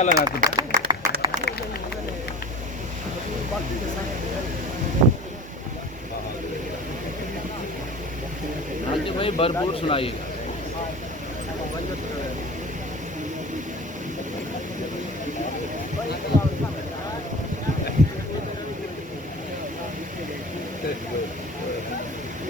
क्या लगाते हैं? आगे भाई भरपूर सुनाइएगा।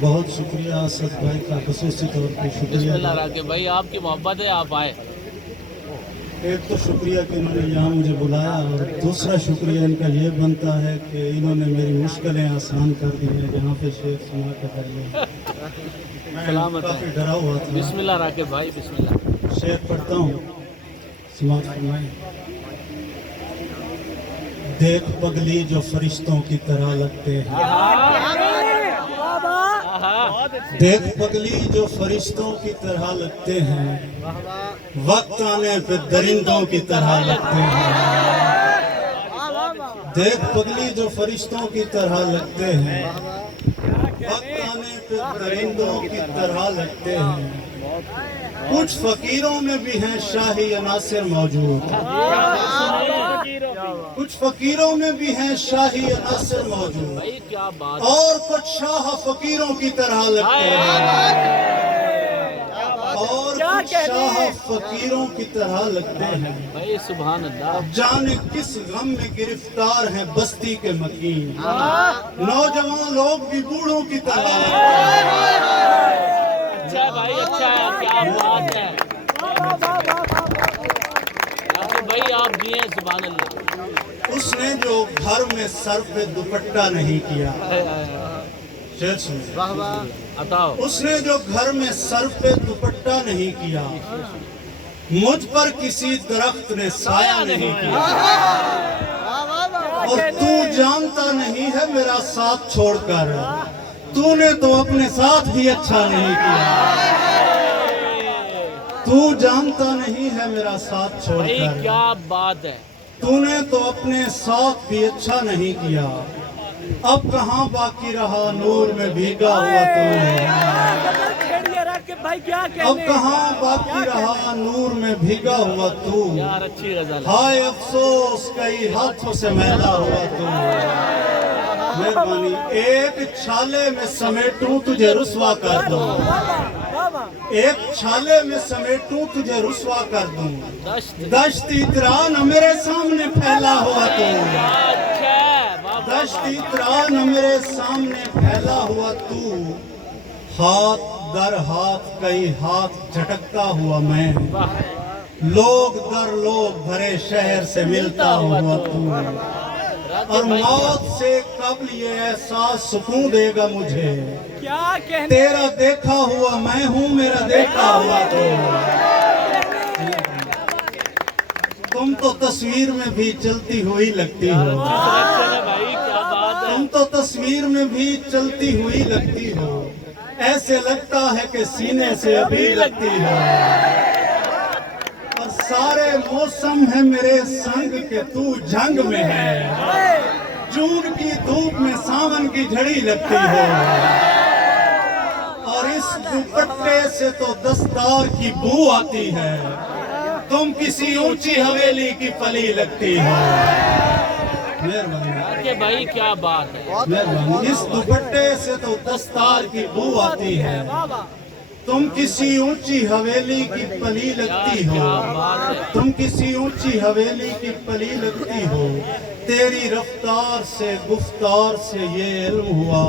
बहुत शुक्रिया असद भाई का, खसूसी तौर पर शुक्रिया। बिस्मिल्लाह राकिब भाई, आपकी मोहब्बत है, आप आए। एक तो शुक्रिया कि इन्होंने यहाँ मुझे बुलाया, और दूसरा शुक्रिया इनका ये बनता है कि इन्होंने मेरी मुश्किलें आसान कर दी हैं। यहाँ पे शेर सुना के करिए, सलामत काफ़ी है। डरा हुआ था। बिस्मिल्लाह राकिब भाई, बिस्मिल्लाह। शेर पढ़ता हूँ, समाज फरमाएं। देख पगली जो फरिश्तों की तरह लगते हैं, देख पगली जो फरिश्तों की तरह लगते हैं, वक्त आने पे दरिंदों की तरह लगते हैं। देख पगली जो फरिश्तों की तरह लगते हैं, वक्त आने पे दरिंदों की तरह लगते हैं। कुछ फकीरों में भी हैं शाही अनासिर मौजूद, कुछ फकीरों में भी हैं शाही अनासिर मौजूद, भाई क्या बात, और कुछ शाह फकीरों की तरह लगते हैं, और कुछ शाह फकीरों की तरह लगते हैं। भाई सुभान अल्लाह। जाने किस गम में गिरफ्तार हैं बस्ती के मकीन, नौजवान लोग भी बूढ़ों की तरह लगते हैं। अच्छा है भाई, अच्छा है, क्या बात है। राकिब भाई आप जिए, सुभान अल्लाह। उसने जो घर में सर पे दुपट्टा नहीं किया, शेर सुनिए, बताओ। उसने जो घर में सर पे दुपट्टा नहीं किया, मुझ पर किसी दरख्त ने साया नहीं किया। और तू जानता नहीं है मेरा साथ छोड़कर, तूने तो अपने साथ भी अच्छा नहीं किया। तू जानता नहीं है मेरा साथ भाई छोड़कर, क्या बात है। तूने तो अपने साथ भी अच्छा नहीं किया। अब कहाँ बाकी रहा नूर में भीगा हुआ तू, अब कहाँ बाकी रहा नूर में भीगा हुआ तू। यार अच्छी गजल है। हाय अफसोस कई हाथों से मैला हुआ तू। मेहरबानी, एक छाले में समेटूं तुझे रुसवा कर दूं, एक छाले में समेटूं तुझे रुसवा कर दूं। दश्त इतरा न मेरे सामने फैला हुआ तू, दश्त इतरा न मेरे सामने फैला हुआ तू। हाथ दर हाथ कई हाथ झटकता हुआ मैं, लोग दर लोग भरे शहर से मिलता हुआ तू। और मौत से कब्ल ये एहसास सुकून देगा मुझे, क्या कहने, तेरा देखा हुआ मैं हूँ, मेरा देखा हुआ तू। तुम तो तस्वीर में भी चलती हुई लगती हो, भाई क्या बात है। तुम तो तस्वीर में भी चलती हुई लगती हो, ऐसे लगता है कि सीने से अभी लगती हो। और सारे मौसम है मेरे संग के तू जंग में है, जून की धूप में सावन की झड़ी लगती है। और इस दुपट्टे से तो दस्तार की बू आती है, तुम किसी ऊंची हवेली की फली लगती हो। मेहरबानी भाई क्या बात है। मेहरबानी, इस दुपट्टे से तो दस्तार की बू आती है, तुम किसी ऊंची हवेली की पली लगती हो, तुम किसी ऊंची हवेली की पली लगती हो। तेरी रफ्तार से गुफ्तार से ये इल्म हुआ,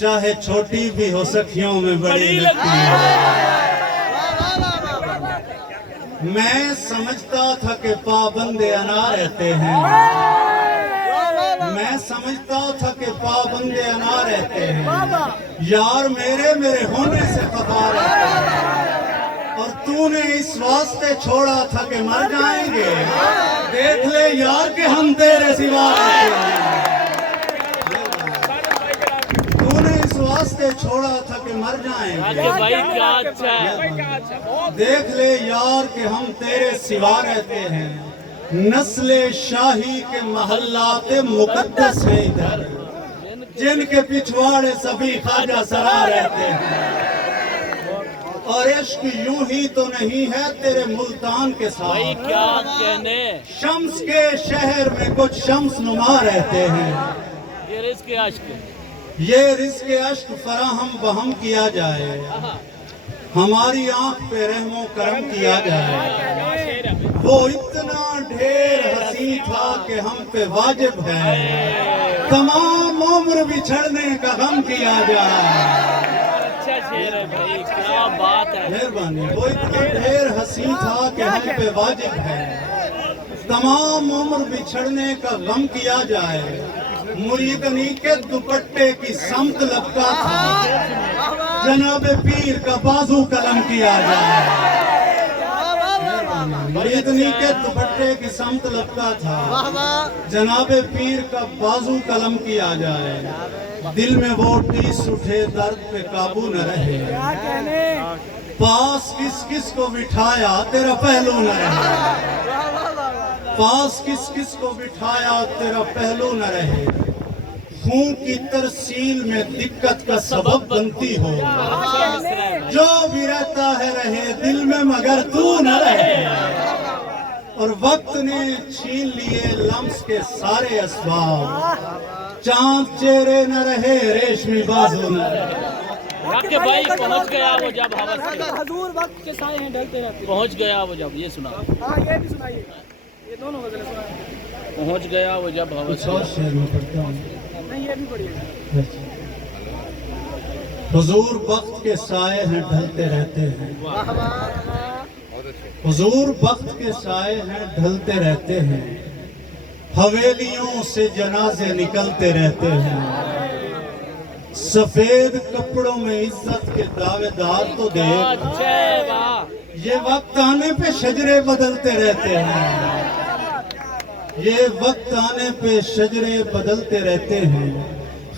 चाहे छोटी भी हो सखियों में बड़ी लगती है। मैं समझता था कि पाबंदे अना रहते हैं, मैं समझता था कि पाबंदे अना रहते हैं, यार मेरे मेरे होने से खफा रहते हैं। और तूने इस वास्ते छोड़ा था कि मर जाएंगे, देख ले यार कि हम तेरे सिवा रहते हैं। तूने इस वास्ते छोड़ा था कि मर जाएंगे, भाई क्या अच्छा है। देख ले यार कि हम तेरे सिवा रहते हैं। नस्ले शाही के महल्लाते मुकद्दस है इधर, जिनके पिछवाड़े सभी ख्वाजा सरा रहते हैं। اور عشق یوں ہی تو نہیں ہے تیرے ملتان کے بھائی ساتھ. کیا کہنے. شمس کے شہر میں کچھ شمس نما رہتے ہیں. یہ رزق عشق. یہ رزق عشق فراہم بہم کیا جائے, ہماری آنکھ پہ رحم و کرم کیا جائے. وہ اتنا ڈھیر حسین تھا کہ ہم پہ واجب ہے تمام عمر بچھڑنے کا غم کیا جائے. اچھا شعر ہے بھائی, کیا بات ہے. مہربانی. وہ اتنا ڈھیر حسین تھا کہ ہم پہ واجب ہے تمام عمر بچھڑنے کا غم کیا جائے. مریدنی کے دوپٹے کی سمت لپکا تھا, جناب پیر کا بازو قلم کیا جائے. مریدنی کے دوپٹے کی سمت لپکا تھا, جناب پیر کا بازو قلم کیا جائے. دل میں وہ ٹیس اٹھے درد پہ قابو نہ رہے, پاس کس کس کو بٹھایا تیرا پہلو نہ رہے. پاس کس کس کو بٹھایا تیرا پہلو نہ رہے. خون کی ترسیل میں دقت کا سبب بنتی ہو, جو بھی رہتا ہے رہے دل میں مگر تو نہ رہے. اور وقت نے چھین لیے لمس کے سارے اسباب, چاند چہرے نہ رہے ریشمی بازو نہ رہے. کہ بھائی پہنچ گیا وہ جب حوث کے, حضور وقت کے سائے ہیں ڈھلتے رہتے ہیں. پہنچ گیا وہ جب. یہ سنا, ہاں یہ بھی سنائیے, یہ دونوں غزلیں سنائیے. پہنچ گیا وہ جب حوث کچھ اور شعر میں پڑھتا ہوں. نہیں یہ بھی پڑھیے. حضور وقت کے سائے ہیں ڈھلتے رہتے ہیں. حضور وقت کے سائے ہیں ڈھلتے رہتے ہیں, حویلیوں سے جنازے نکلتے رہتے ہیں. سفید کپڑوں میں عزت کے دعوے دار تو دیکھ, یہ وقت آنے پہ شجرے بدلتے رہتے ہیں. یہ وقت آنے پہ شجرے بدلتے رہتے ہیں.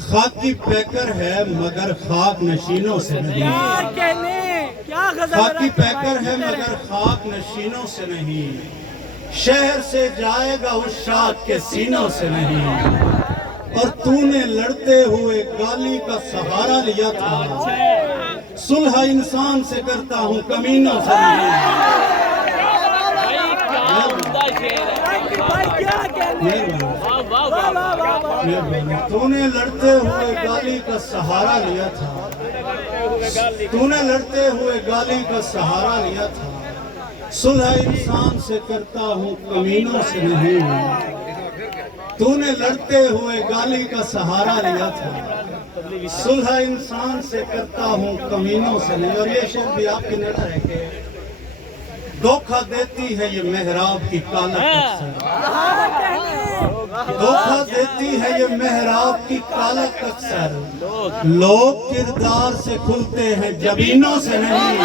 خاکی پیکر ہے مگر خاک نشینوں سے نہیں. کیا کہنے, کیا غزل. خاکی پیکر ہے مگر خاک نشینوں سے نہیں. شہر سے جائے گا اس شاخ کے سینوں سے نہیں. اور تو نے لڑتے ہوئے گالی کا سہارا لیا تھا, صلح انسان سے کرتا ہوں کمینوں سے نہیں. کیا کہنے. تو نے لڑتے ہوئے گالی کا سہارا لیا تھا, تو نے لڑتے ہوئے گالی کا سہارا لیا تھا. صلح انسان سے کرتا ہوں کمینوں سے نہیں. تو نے لڑتے ہوئے گالی کا سہارا لیا تھا, صلح انسان سے کرتا ہوں کمینوں سے نہیں. اور یہ شعر بھی آپ کی نظر ہے کہ دھوکہ دیتی ہے یہ محراب کی کالک اکثر. دھوکہ دیتی ہے یہ محراب کی کالک اکثر. لوگ کردار سے کھلتے ہیں جبینوں سے نہیں.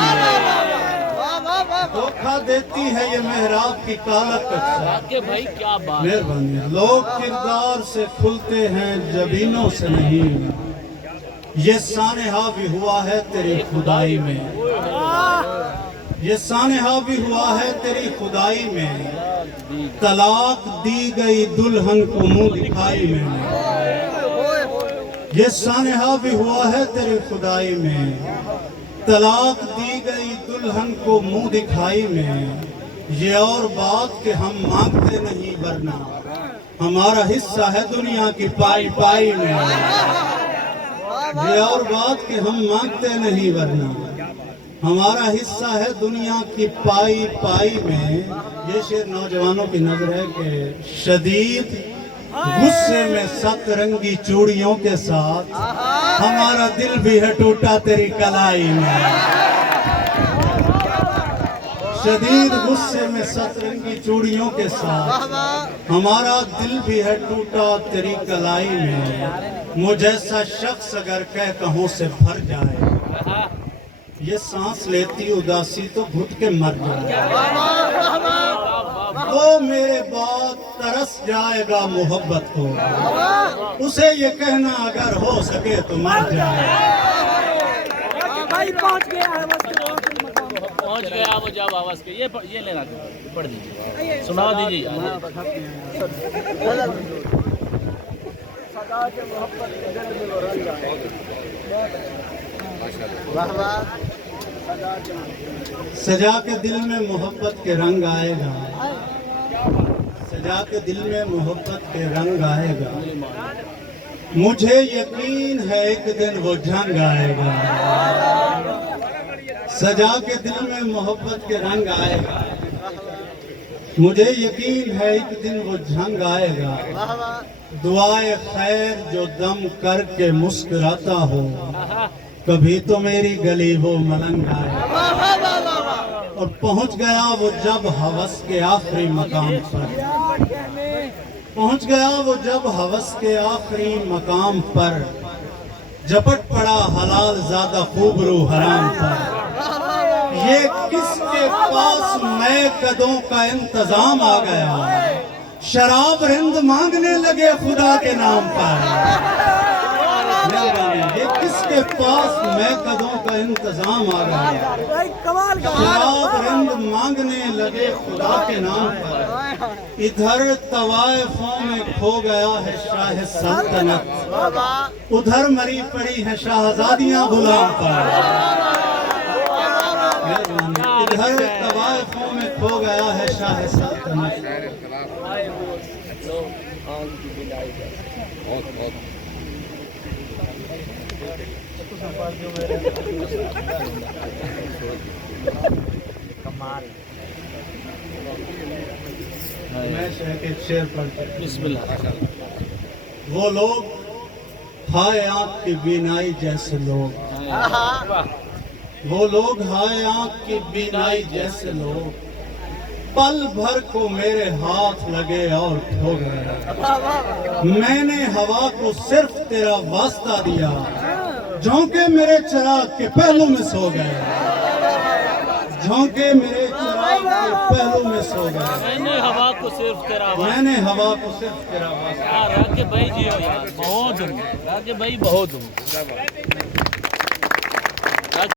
دھوکہ دیتی ہے یہ محراب کی کالک اکثر. کہ بھائی کیا بات. مہربانی. لوگ کردار سے کھلتے ہیں جبینوں سے نہیں. یہ سانحہ بھی ہوا ہے تیری خدائی میں, یہ سانحہ بھی ہوا ہے تیری خدائی میں. طلاق دی گئی دلہن کو منہ دکھائی میں. یہ سانحہ بھی ہوا ہے تیری خدائی میں. طلاق دی گئی دلہن کو منہ دکھائی میں. یہ اور بات کہ ہم مانگتے نہیں ورنہ ہمارا حصہ ہے دنیا کی پائی پائی میں. یہ اور بات کہ ہم مانگتے نہیں ورنہ ہمارا حصہ ہے دنیا کی پائی پائی میں. یہ شعر نوجوانوں کی نظر ہے کہ شدید غصے میں ست رنگی چوڑیوں کے ساتھ ہمارا دل بھی ہے ٹوٹا تیری کلائی میں. شدید غصے میں ست رنگی چوڑیوں کے ساتھ ہمارا دل بھی ہے ٹوٹا تیری کلائی میں. مجھیسا شخص اگر کہوں سے بھر جائے, یہ سانس لیتی اداسی تو گھٹ کے مر جائے. وہ میرے بعد ترس جائے گا محبت کو, اسے یہ کہنا اگر ہو سکے تو مر جائے. بھائی پہنچ گیا ہے پہنچ گیا وہ جب آواز کے. یہ لینا پڑھ دیجیے, سنا دیجیے. सजा के दिल में मोहब्बत के रंग आएगा, सजा के दिल में मोहब्बत के रंग आएगा, मुझे यकीन है एक दिन वो जंग आएगा। सजा के दिल में मोहब्बत के रंग आएगा, मुझे यकीन है एक दिन वो जंग आएगा। दुआए खैर जो दम करके मुस्कुराता हो, कभी तो मेरी गली वो मलंग आएगा। और पहुंच गया वो जब हवस के आखिरी मकाम पर, पहुंच गया वो जब हवस के आखिरी मकाम पर, झपट पड़ा हलाल ज़्यादा खूबरू हराम पर। ये किसके पास नए कदों का इंतजाम आ गया, शराब रिंद मांगने लगे खुदा के नाम पर। ये किसके पास नए कदों का इंतजाम आ गया, शराब रिंद मांगने लगे खुदा के नाम पर। इधर तवाइफों में खो गया है शाह सल्तनत, उधर मरी पड़ी है शाहजादियां गुलाम पर। इधर तवाइफों में खो गया है शाह सल्तनत। मैं शेर के शेर पढ़ते बिस्मिल्लाह। वो लोग हाय आँख की बीनाई जैसे लोग, वो लोग हाय आँख की बीनाई जैसे लोग, पल भर को मेरे हाथ लगे और खो गए। मैंने हवा को सिर्फ तेरा वास्ता दिया, झोंके मेरे चिराग के पहलू में सो गए, झोंके मेरे चिराग के पहलू में सो गए। मैंने हवा को सिर्फ तेरा मैंने हवा को सिर्फ तेरा वास्ता। यार राके भाई जी हो यार, बहुत राके भाई बहुत